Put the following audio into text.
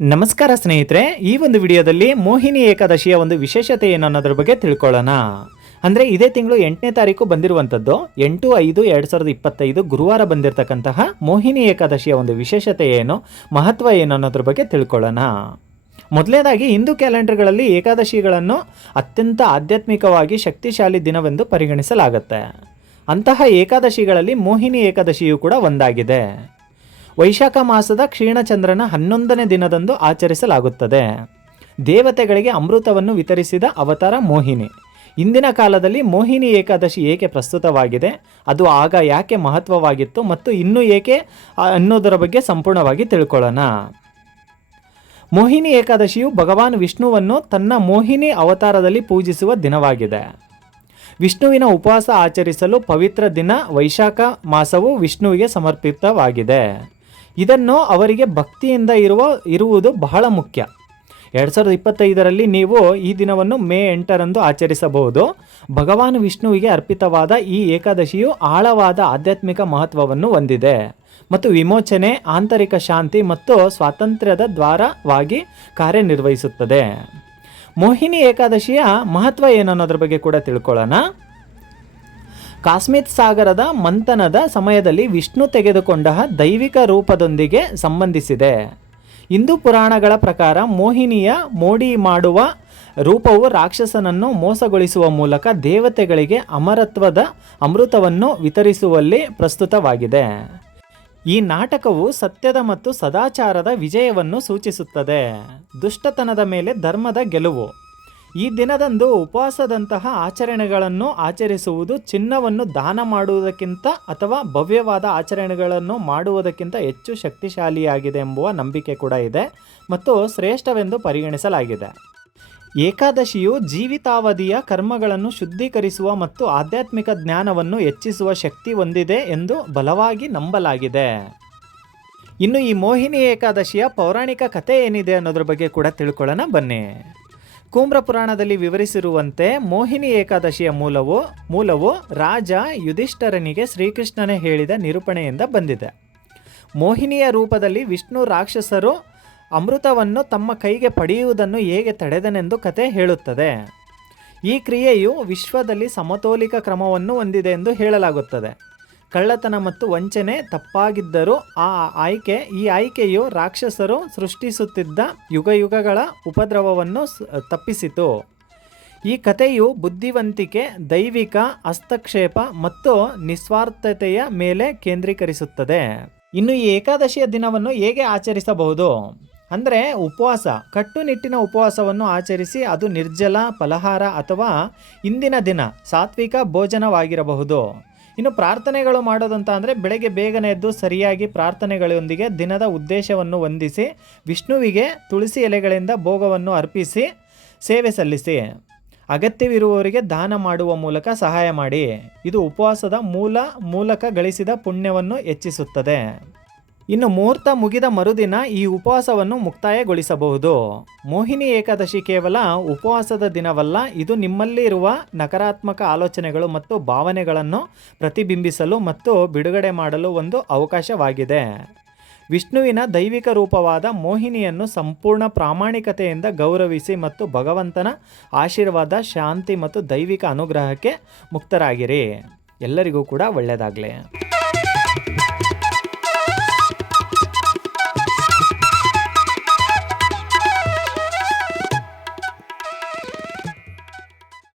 ನಮಸ್ಕಾರ ಸ್ನೇಹಿತರೆ, ಈ ಒಂದು ವಿಡಿಯೋದಲ್ಲಿ ಮೋಹಿನಿ ಏಕಾದಶಿಯ ಒಂದು ವಿಶೇಷತೆ ಏನು ಅನ್ನೋದ್ರ ಬಗ್ಗೆ ತಿಳ್ಕೊಳ್ಳೋಣ. ಅಂದರೆ ಇದೇ ತಿಂಗಳು ಎಂಟನೇ ತಾರೀಕು ಬಂದಿರುವಂಥದ್ದು, ಎಂಟು, ಐದು, ಎರಡು ಸಾವಿರದ ಇಪ್ಪತ್ತೈದು ಗುರುವಾರ ಬಂದಿರತಕ್ಕಂತಹ ಮೋಹಿನಿ ಏಕಾದಶಿಯ ಒಂದು ವಿಶೇಷತೆ ಏನು ಮಹತ್ವ ಏನು ಅನ್ನೋದ್ರ ಬಗ್ಗೆ ತಿಳ್ಕೊಳ್ಳೋಣ. ಮೊದಲನೇದಾಗಿ ಹಿಂದೂ ಕ್ಯಾಲೆಂಡರ್ಗಳಲ್ಲಿ ಏಕಾದಶಿಗಳನ್ನು ಅತ್ಯಂತ ಆಧ್ಯಾತ್ಮಿಕವಾಗಿ ಶಕ್ತಿಶಾಲಿ ದಿನವೆಂದು ಪರಿಗಣಿಸಲಾಗುತ್ತೆ. ಅಂತಹ ಏಕಾದಶಿಗಳಲ್ಲಿ ಮೋಹಿನಿ ಏಕಾದಶಿಯು ಕೂಡ ಒಂದಾಗಿದೆ. ವೈಶಾಖ ಮಾಸದ ಕ್ಷೀಣಚಂದ್ರನ ಹನ್ನೊಂದನೇ ದಿನದಂದು ಆಚರಿಸಲಾಗುತ್ತದೆ. ದೇವತೆಗಳಿಗೆ ಅಮೃತವನ್ನು ವಿತರಿಸಿದ ಅವತಾರ ಮೋಹಿನಿ. ಇಂದಿನ ಕಾಲದಲ್ಲಿ ಮೋಹಿನಿ ಏಕಾದಶಿ ಏಕೆ ಪ್ರಸ್ತುತವಾಗಿದೆ, ಅದು ಆಗ ಯಾಕೆ ಮಹತ್ವವಾಗಿತ್ತು ಮತ್ತು ಇನ್ನೂ ಏಕೆ ಅನ್ನೋದರ ಬಗ್ಗೆ ಸಂಪೂರ್ಣವಾಗಿ ತಿಳ್ಕೊಳ್ಳೋಣ. ಮೋಹಿನಿ ಏಕಾದಶಿಯು ಭಗವಾನ್ ವಿಷ್ಣುವನ್ನು ತನ್ನ ಮೋಹಿನಿ ಅವತಾರದಲ್ಲಿ ಪೂಜಿಸುವ ದಿನವಾಗಿದೆ. ವಿಷ್ಣುವಿನ ಉಪವಾಸ ಆಚರಿಸಲು ಪವಿತ್ರ ದಿನ ವೈಶಾಖ ಮಾಸವು ವಿಷ್ಣುವಿಗೆ ಸಮರ್ಪಿತವಾಗಿದೆ. ಇದನ್ನು ಅವರಿಗೆ ಭಕ್ತಿಯಿಂದ ಇರುವ, ಇರುವುದು ಬಹಳ ಮುಖ್ಯ. ಎರಡು ಸಾವಿರದ ಇಪ್ಪತ್ತೈದರಲ್ಲಿ ನೀವು ಈ ದಿನವನ್ನು ಮೇ ಎಂಟರಂದು ಆಚರಿಸಬಹುದು. ಭಗವಾನ್ ವಿಷ್ಣುವಿಗೆ ಅರ್ಪಿತವಾದ ಈ ಏಕಾದಶಿಯು ಆಳವಾದ ಆಧ್ಯಾತ್ಮಿಕ ಮಹತ್ವವನ್ನು ಹೊಂದಿದೆ. ಮತ್ತು ವಿಮೋಚನೆ, ಆಂತರಿಕ ಶಾಂತಿ ಮತ್ತು ಸ್ವಾತಂತ್ರ್ಯದ ದ್ವಾರವಾಗಿ ಕಾರ್ಯನಿರ್ವಹಿಸುತ್ತದೆ. ಮೋಹಿನಿ ಏಕಾದಶಿಯ ಮಹತ್ವ ಏನನ್ನೋದ್ರ ಬಗ್ಗೆ ಕೂಡ ತಿಳ್ಕೊಳ್ಳೋಣ. ಕಾಶ್ಮೀರ್ ಸಾಗರದ ಮಂಥನದ ಸಮಯದಲ್ಲಿ ವಿಷ್ಣು ತೆಗೆದುಕೊಂಡ ದೈವಿಕ ರೂಪದೊಂದಿಗೆ ಸಂಬಂಧಿಸಿದೆ. ಹಿಂದೂ ಪುರಾಣಗಳ ಪ್ರಕಾರ ಮೋಹಿನಿಯ ಮೋಡಿ ಮಾಡುವ ರೂಪವು ರಾಕ್ಷಸನನ್ನು ಮೋಸಗೊಳಿಸುವ ಮೂಲಕ ದೇವತೆಗಳಿಗೆ ಅಮರತ್ವದ ಅಮೃತವನ್ನು ವಿತರಿಸುವಲ್ಲಿ ಪ್ರಸ್ತುತವಾಗಿದೆ. ಈ ನಾಟಕವು ಸತ್ಯದ ಮತ್ತು ಸದಾಚಾರದ ವಿಜಯವನ್ನು ಸೂಚಿಸುತ್ತದೆ. ದುಷ್ಟತನದ ಮೇಲೆ ಧರ್ಮದ ಗೆಲುವು. ಈ ದಿನದಂದು ಉಪವಾಸದಂತಹ ಆಚರಣೆಗಳನ್ನು ಆಚರಿಸುವುದು ಚಿನ್ನವನ್ನು ದಾನ ಮಾಡುವುದಕ್ಕಿಂತ ಅಥವಾ ಭವ್ಯವಾದ ಆಚರಣೆಗಳನ್ನು ಮಾಡುವುದಕ್ಕಿಂತ ಹೆಚ್ಚು ಶಕ್ತಿಶಾಲಿಯಾಗಿದೆ ಎಂಬುವ ನಂಬಿಕೆ ಕೂಡ ಇದೆ ಮತ್ತು ಶ್ರೇಷ್ಠವೆಂದು ಪರಿಗಣಿಸಲಾಗಿದೆ. ಏಕಾದಶಿಯು ಜೀವಿತಾವಧಿಯ ಕರ್ಮಗಳನ್ನು ಶುದ್ಧೀಕರಿಸುವ ಮತ್ತು ಆಧ್ಯಾತ್ಮಿಕ ಜ್ಞಾನವನ್ನು ಹೆಚ್ಚಿಸುವ ಶಕ್ತಿ ಹೊಂದಿದೆ ಎಂದು ಬಲವಾಗಿ ನಂಬಲಾಗಿದೆ. ಇನ್ನು ಈ ಮೋಹಿನಿ ಏಕಾದಶಿಯ ಪೌರಾಣಿಕ ಕಥೆ ಏನಿದೆ ಅನ್ನೋದ್ರ ಬಗ್ಗೆ ಕೂಡ ತಿಳ್ಕೊಳ್ಳೋಣ, ಬನ್ನಿ. ಕೂಮ್ರ ಪುರಾಣದಲ್ಲಿ ವಿವರಿಸಿರುವಂತೆ ಮೋಹಿನಿ ಏಕಾದಶಿಯ ಮೂಲವು ಮೂಲವು ರಾಜ ಯುಧಿಷ್ಠರನಿಗೆ ಶ್ರೀಕೃಷ್ಣನೇ ಹೇಳಿದ ನಿರೂಪಣೆಯಿಂದ ಬಂದಿದೆ. ಮೋಹಿನಿಯ ರೂಪದಲ್ಲಿ ವಿಷ್ಣು ರಾಕ್ಷಸರು ಅಮೃತವನ್ನು ತಮ್ಮ ಕೈಗೆ ಪಡೆಯುವುದನ್ನು ಹೇಗೆ ತಡೆದನೆಂದು ಕತೆ ಹೇಳುತ್ತದೆ. ಈ ಕ್ರಿಯೆಯು ವಿಶ್ವದಲ್ಲಿ ಸಮತೋಲಿಕ ಕ್ರಮವನ್ನು ಹೊಂದಿದೆ ಎಂದು ಹೇಳಲಾಗುತ್ತದೆ. ಕಳ್ಳತನ ಮತ್ತು ವಂಚನೆ ತಪ್ಪಾಗಿದ್ದರೂ ಆ ಆಯ್ಕೆ, ಈ ಆಯ್ಕೆಯು ರಾಕ್ಷಸರು ಸೃಷ್ಟಿಸುತ್ತಿದ್ದ ಯುಗಯುಗಗಳ ಉಪದ್ರವವನ್ನು ಸ್- ತಪ್ಪಿಸಿತು. ಈ ಕಥೆಯು ಬುದ್ಧಿವಂತಿಕೆ, ದೈವಿಕ, ಹಸ್ತಕ್ಷೇಪ ಮತ್ತು ನಿಸ್ವಾರ್ಥತೆಯ ಮೇಲೆ ಕೇಂದ್ರೀಕರಿಸುತ್ತದೆ. ಇನ್ನು ಈ ಏಕಾದಶಿಯ ದಿನವನ್ನು ಹೇಗೆ ಆಚರಿಸಬಹುದು? ಅಂದರೆ ಉಪವಾಸ, ಕಟ್ಟುನಿಟ್ಟಿನ ಉಪವಾಸವನ್ನು ಆಚರಿಸಿ ಅದು ನಿರ್ಜಲ ಫಲಹಾರ ಅಥವಾ ಇಂದಿನ ದಿನ ಸಾತ್ವಿಕ ಭೋಜನವಾಗಿರಬಹುದು. ಇನ್ನು ಪ್ರಾರ್ಥನೆಗಳು ಮಾಡೋದಂತ ಅಂದರೆ ಬೆಳಗ್ಗೆ ಬೇಗನೆ ಎದ್ದು ಸರಿಯಾಗಿ ಪ್ರಾರ್ಥನೆಗಳೊಂದಿಗೆ ದಿನದ ಉದ್ದೇಶವನ್ನು ಹೊಂದಿಸಿ ವಿಷ್ಣುವಿಗೆ ತುಳಸಿ ಎಲೆಗಳಿಂದ ಭೋಗವನ್ನು ಅರ್ಪಿಸಿ, ಸೇವೆ ಸಲ್ಲಿಸಿ. ಅಗತ್ಯವಿರುವವರಿಗೆ ದಾನ ಮಾಡುವ ಮೂಲಕ ಸಹಾಯ ಮಾಡಿ. ಇದು ಉಪವಾಸದ ಮೂಲ ಮೂಲಕ ಗಳಿಸಿದ ಪುಣ್ಯವನ್ನು ಹೆಚ್ಚಿಸುತ್ತದೆ. ಇನ್ನು ಮುಹೂರ್ತ ಮುಗಿದ ಮರುದಿನ ಈ ಉಪವಾಸವನ್ನು ಮುಕ್ತಾಯಗೊಳಿಸಬಹುದು. ಮೋಹಿನಿ ಏಕಾದಶಿ ಕೇವಲ ಉಪವಾಸದ ದಿನವಲ್ಲ, ಇದು ನಿಮ್ಮಲ್ಲಿ ಇರುವ ನಕಾರಾತ್ಮಕ ಆಲೋಚನೆಗಳು ಮತ್ತು ಭಾವನೆಗಳನ್ನು ಪ್ರತಿಬಿಂಬಿಸಲು ಮತ್ತು ಬಿಡುಗಡೆ ಮಾಡಲು ಒಂದು ಅವಕಾಶವಾಗಿದೆ. ವಿಷ್ಣುವಿನ ದೈವಿಕ ರೂಪವಾದ ಮೋಹಿನಿಯನ್ನು ಸಂಪೂರ್ಣ ಪ್ರಾಮಾಣಿಕತೆಯಿಂದ ಗೌರವಿಸಿ ಮತ್ತು ಭಗವಂತನ ಆಶೀರ್ವಾದ, ಶಾಂತಿ ಮತ್ತು ದೈವಿಕ ಅನುಗ್ರಹಕ್ಕೆ ಮುಕ್ತರಾಗಿರಿ. ಎಲ್ಲರಿಗೂ ಕೂಡ ಒಳ್ಳೆಯದಾಗಲಿ.